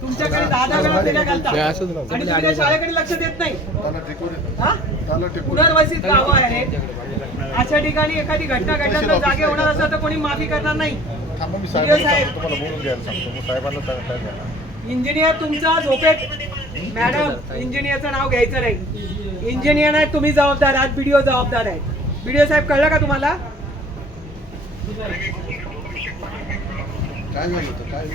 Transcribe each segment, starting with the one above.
तुमच्याकडे दहा दहा वेळा घालता. आणि तुम्ही शाळेकडे लक्ष देत नाही. हा? पुनर्वसित गावं आहेत. अशा ठिकाणी एखादी घटना घडल्यानंतर जागे होणार असेल तर कोणी माफी करणार नाही. इंजिनियर तुमचा झोपेत. मॅडम इंजिनियरचं नाव घ्यायचं नाही. इंजिनियर नाही तुम्ही जबाबदार आहात बीडीओ जबाबदार आहेत. बीडीओ साहेब कळलं का तुम्हाला? काय झालं होतं? काय?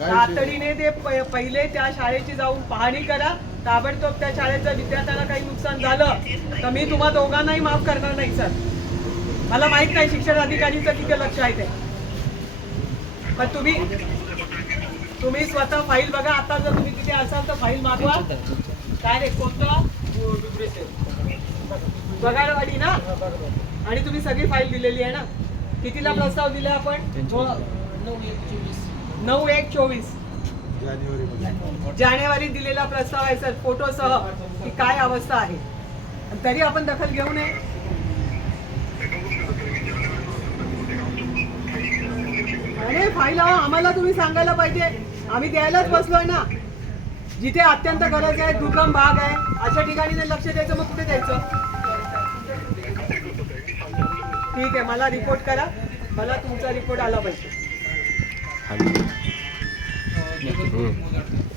तातडीने ते पहिले त्या शाळेची जाऊन पाहणी करा. ताबडतोब त्या शाळेच्या विद्यार्थ्यांना काही नुकसान झालं तर मी तुम्हा दोघांनाही माफ करणार नाही सर. मला माहीत नाही शिक्षण अधिकारीचं तिथे लक्ष आहे ते. पण तुम्ही तुम्ही स्वतः फाईल बघा. आता जर तुम्ही तिथे असाल तर फाईल मागवा. काय रे कोणतं? बगाडवाडी ना? आणि तुम्ही सगळी फाईल दिलेली आहे ना? कितीला प्रस्ताव दिला आपण? नऊ एक चोवीस. जानेवारी दिलेला प्रस्ताव आहे सर फोटोसह की काय अवस्था आहे. तरी आपण दखल घेऊ नये. अरे फाईल हवा आम्हाला तुम्ही सांगायला पाहिजे. आम्ही द्यायलाच बसलोय ना. जिथे अत्यंत गरज आहे दुर्गम भाग आहे अशा ठिकाणी नाही लक्ष द्यायचं मग कुठे द्यायचं? ठीक आहे मला रिपोर्ट करा. मला तुमचा रिपोर्ट आला पाहिजे. 嗯。